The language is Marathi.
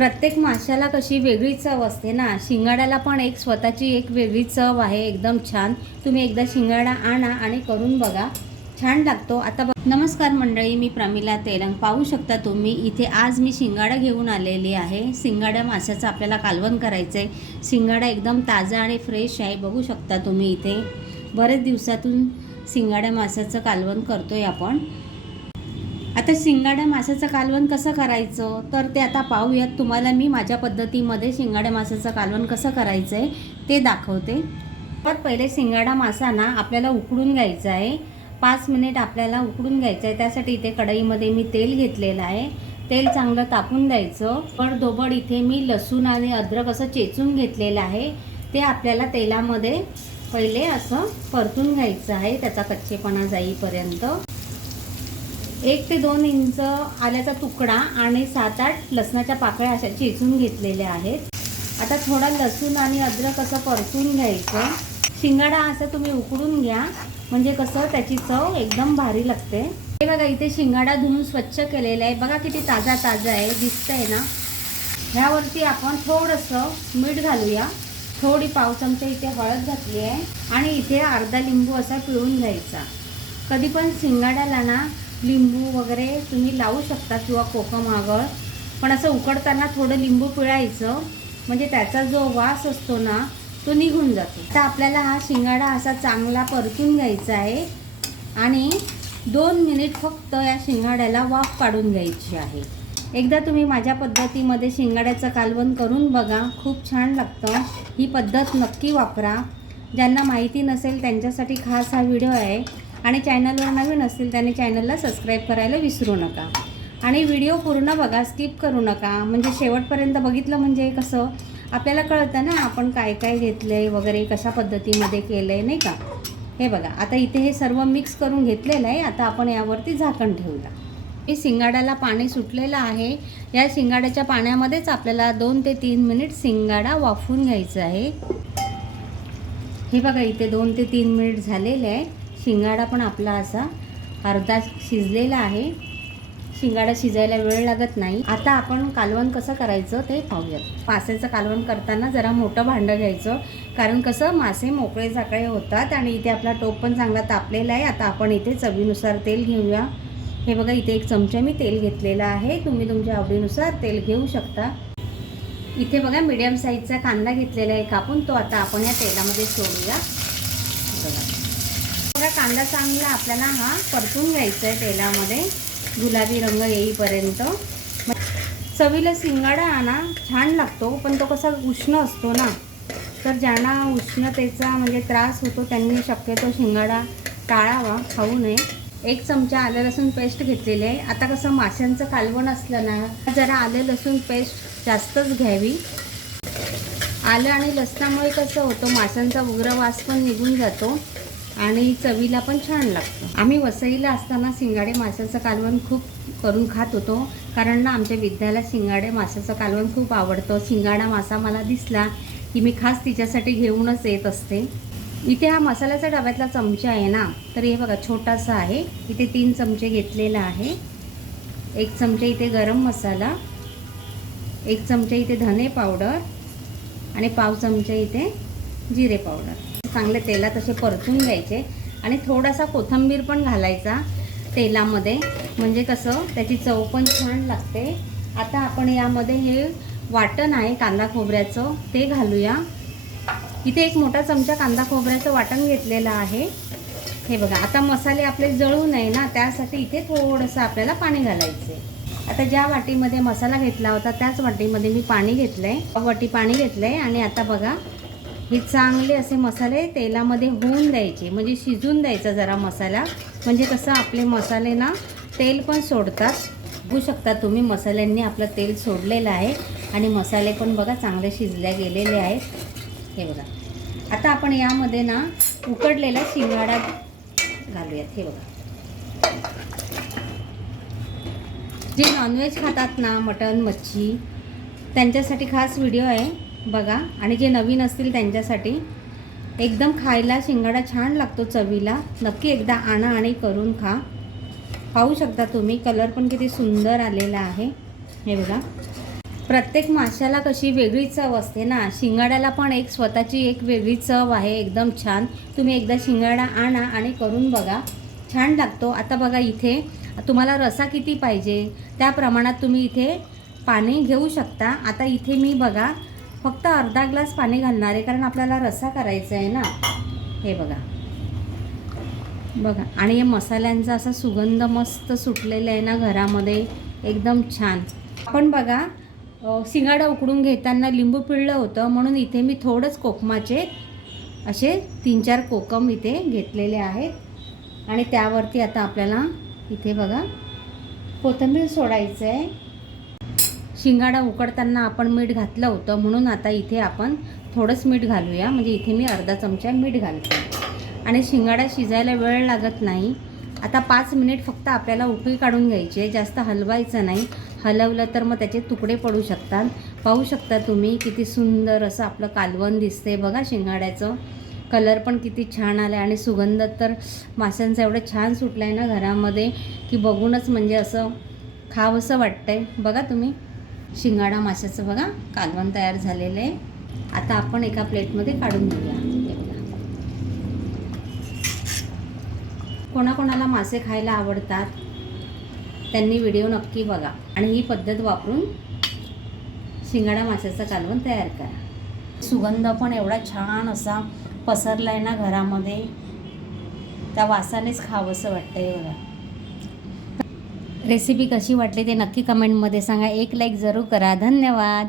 प्रत्येक माशाला कशी वेगळी चव असते ना? शिंगाड्याला पण एक स्वतःची एक वेगळी चव आहे एकदम छान. तुम्ही एकदा शिंगाडा आणा आणि करून बघा. छान लागतो. आता बघ नमस्कार मंडळी मी प्रमिला तेलंग. पाहू शकता तुम्ही इथे आज मी शिंगाडा घेऊन आलेली आहे. शिंगाड्या माशाचं आपल्याला कालवण करायचं आहे शिंगाडा एकदम ताजा आणि फ्रेश आहे. बघू शकता तुम्ही इथे. बरेच दिवसातून शिंगाड्या माशाचं कालवण करतोय आपण. आता शिंगाड्या माशाचं कालवण कसं करायचं? तर ते आता पाहूयात. तुम्हाला मी माझ्या पद्धतीमध्ये शिंगाड्या माशाचं कालवण कसं करायचं आहे ते दाखवते. तर पहिले शिंगाडा मासा ना आपल्याला उकडून घ्यायचा आहे. पाच मिनिट आपल्याला उकडून घ्यायचं आहे. त्यासाठी इथे कढईमध्ये मी तेल घेतलेलं आहे. तेल चांगलं तापून द्यायचं. पण दोबड इथे मी लसूण आणि अद्रक असं चेचून घेतलेलं आहे. ते आपल्याला तेलामध्ये पहिले असं परतून घ्यायचं आहे. त्याचा कच्चेपणा जाईपर्यंत. एक ते दोन इंच आल्याचा तुकडा आणि सात आठ लसणाच्या पाकळ्या अशा चेचून घेतलेल्या आहेत. आता थोडा लसूण आणि अद्रक असं परतून घ्यायचं. शिंगाडा असं तुम्ही उकडून घ्या. म्हणजे कसं त्याची चव एकदम भारी लागते. हे बघा इथे शिंगाडा धुवून स्वच्छ केलेला आहे. बघा किती ताजा ताजा आहे दिसतंय ना? ह्यावरती आपण थोडंसं मीठ घालूया. थोडी पाव चमचा इथे हळद घातली आहे. आणि इथे अर्धा लिंबू असा पिळून घ्यायचा. कधी पण शिंगाड्याला ना लिंबू वगैरे तुम्ही लावू शकता किंवा कोकमावर पण असं उकडताना थोडं लिंबू पिळायचं. म्हणजे त्याचा जो वास असतो ना तो निघून जातो. तर आपल्याला हा शिंगाडा असा चांगला परतून घ्यायचा आहे. आणि दोन मिनिट फक्त या शिंगाड्याला वाफ काढून घ्यायची आहे. एकदा तुम्ही माझ्या पद्धतीमध्ये शिंगाड्याचं कालवण करून बघा. खूप छान लागतं. ही पद्धत नक्की वापरा. ज्यांना माहिती नसेल त्यांच्यासाठी खास हा व्हिडिओ आहे. आणि चॅनलवर नवीन असतील त्यांनी चॅनलला सबस्क्राईब करायला विसरू नका. आणि व्हिडिओ पूर्ण बघा स्किप करू नका. म्हणजे शेवटपर्यंत बघितलं म्हणजे कसं आपल्याला कळतं ना आपण काय काय घेतलं आहे वगैरे कशा पद्धतीमध्ये केलं आहे नाही का? हे बघा आता इथे हे सर्व मिक्स करून घेतलेलं आहे. आता आपण यावरती झाकण ठेवूया. हे शिंगाड्याला पाणी सुटलेलं आहे. या शिंगाड्याच्या पाण्यामध्येच आपल्याला दोन ते तीन मिनिट शिंगाडा वाफवून घ्यायचा आहे. हे बघा इथे दोन ते तीन मिनिट झालेले आहे. शिंगाडा पण आपला असा. अर्धा शिजलेला आहे. शिंगाडा शिजायला वेळ लागत नाही. आता आपण कालवण कसं करायचं ते पाहूयात. मासेचं कालवण करताना जरा मोठं भांडं घ्यायचं. कारण कसं मासे मोकळे झाकळे होतात आणि इथे आपला टोप पण चांगला तापलेला आहे. आता आपण इथे चवीनुसार तेल घेऊया. हे बघा इथे एक चमचा मी तेल घेतलेला आहे. तुम्ही तुमच्या आवडीनुसार तेल घेऊ शकता. इथे बघा मीडियम साईजचा कांदा घेतलेला आहे कापून. तो आता आपण या तेलामध्ये सोडूया. बघा. थोडा कांदा चांगला आपल्याला हा परतून घ्यायचा आहे तेलामध्ये. गुलाबी रंग येईपर्यंत. चवीला शिंगाडा आणा छान लागतो पण तो कसा उष्ण असतो ना तर ज्यांना उष्णतेचा म्हणजे त्रास होतो त्यांनी शक्यतो शिंगाडा टाळावा खाऊ नये. एक चमचा आलं लसूण पेस्ट घेतलेली आहे. आता कसं माशांचं कालवण असलं ना जरा आलं लसूण पेस्ट जास्तच घ्यावी. आलं आणि लसणामुळे कसं होतं माशांचा उग्र वास पण निघून जातो. आणि चवीला पण छान लागतं. आम्ही वसईला असताना शिंगाडे माशाचं कालवण खूप करून खात होतो. कारण ना आमच्या विद्याला शिंगाडे माशाचं कालवण खूप आवडतं. शिंगाडा मासा मला दिसला की मी खास तिच्यासाठी घेऊनच येत असते. इथे हा मसाल्याचा डब्यातला चमचा आहे ना तर हे बघा छोटासा आहे. इथे तीन चमचे घेतलेला आहे. एक चमचे इथे गरम मसाला एक चमचे इथे धने पावडर आणि पाव चमचे इथे जिरे पावडर. चांगले तेलात असे परतून घ्यायचे आणि थोडासा कोथिंबीर पण घालायचा तेलामध्ये. म्हणजे कसं त्याची चव पण छान लागते. आता आपण यामध्ये हे वाटण आहे कांदा खोबऱ्याचं ते घालूया. इथे एक मोठा चमचा कांदा खोबऱ्याचं वाटण घेतलेलं आहे. हे बघा आता मसाले आपले जळू नये ना त्यासाठी इथे थोडंसं आपल्याला पाणी घालायचं आहे आता ज्या वाटीमध्ये मसाला घेतला होता त्याच वाटीमध्ये मी पाणी घेतलं आहे वाटी पाणी घेतलं आहे आणि आता बघा हे चांगले असे मसाले तेलामध्ये होऊन द्यायचे. म्हणजे शिजून द्यायचा जरा मसाला. म्हणजे कसं आपले मसाले ना तेल पण सोडतात. बघू शकता तुम्ही मसाल्यांनी आपलं तेल सोडलेलं आहे. आणि मसाले पण बघा चांगले शिजल्या गेलेले आहेत. हे बघा. आता आपण यामध्ये ना उकडलेला शिंगाडा घालूयात. हे बघा. जे नॉनव्हेज खातात ना मटण मच्छी त्यांच्यासाठी खास व्हिडिओ आहे. बघा. आणि जे नवीन असतील त्यांच्यासाठी एकदम खायला शिंगाडा छान लागतो चवीला. नक्की एकदा आणा आणि करून खा. पाहू शकता तुम्ही कलर पण किती सुंदर आलेला आहे. हे बघा. प्रत्येक माशाला कशी वेगळी चव असते ना? शिंगाड्याला पण एक स्वतःची एक वेगळी चव आहे एकदम छान. तुम्ही एकदा शिंगाडा आणा आणि करून बघा. छान लागतो. आता बघा इथे तुम्हाला रसा किती पाहिजे? त्या प्रमाणात तुम्ही इथे पाणी घेऊ शकता. आता इथे मी बघा फक्त अर्धा ग्लास पाणी घालणार आहे कारण आपल्याला रसा करायचा आहे ना. हे बघा. बघा आणि हे मसाल्यांचा असा सुगंध मस्त सुटलेला आहे ना घरामध्ये. एकदम छान. आपण बघा शिंगाडा उकडून घेताना लिंबू पिळलं होतं म्हणून इथे मी थोडंच कोकमाचे असे तीन चार कोकम इथे घेतलेले आहेत. आणि त्यावरती आता आपल्याला इथे बघा कोथिंबीर सोडायचं आहे शिंगाडा उकडताना आपण मीठ घातलं होतं म्हणून आता इथे आपण थोडंच मीठ घालूया. म्हणजे इथे मी अर्धा चमचा मीठ घालते. आणि शिंगाडा शिजायला वेळ लागत नाही. आता पाच मिनिट फक्त आपल्याला उकळी काढून घ्यायची आहे. जास्त हलवायचं नाही. हलवलं तर मग त्याचे तुकडे पडू शकतात. पाहू शकता तुम्ही किती सुंदर असं आपलं कालवण दिसते बघा शिंगाड्याचं. कलर पण किती छान आला आहे आणि सुगंध तर माशांचा एवढं छान सुटला आहे ना घरामध्ये की बघूनच म्हणजे असं खावंसं आहे बघा तुम्ही. शिंगाडा माशाचं बघा कालवण तयार झालेलं आहे. आता आपण एका प्लेटमध्ये काढून घेऊया. कोणाकोणाला मासे खायला आवडतात त्यांनी व्हिडिओ नक्की बघा आणि ही पद्धत वापरून शिंगाडा माशाचं कालवण तयार करा. सुगंध पण एवढा छान असा पसरला आहे ना घरामध्ये. त्या वासानेच खावंसं वाटतं आहे बघा. रेसिपी कशी वाटली ते नक्की कमेंटमध्ये सांगा. एक लाईक जरूर करा. धन्यवाद.